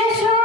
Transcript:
Yes, sir.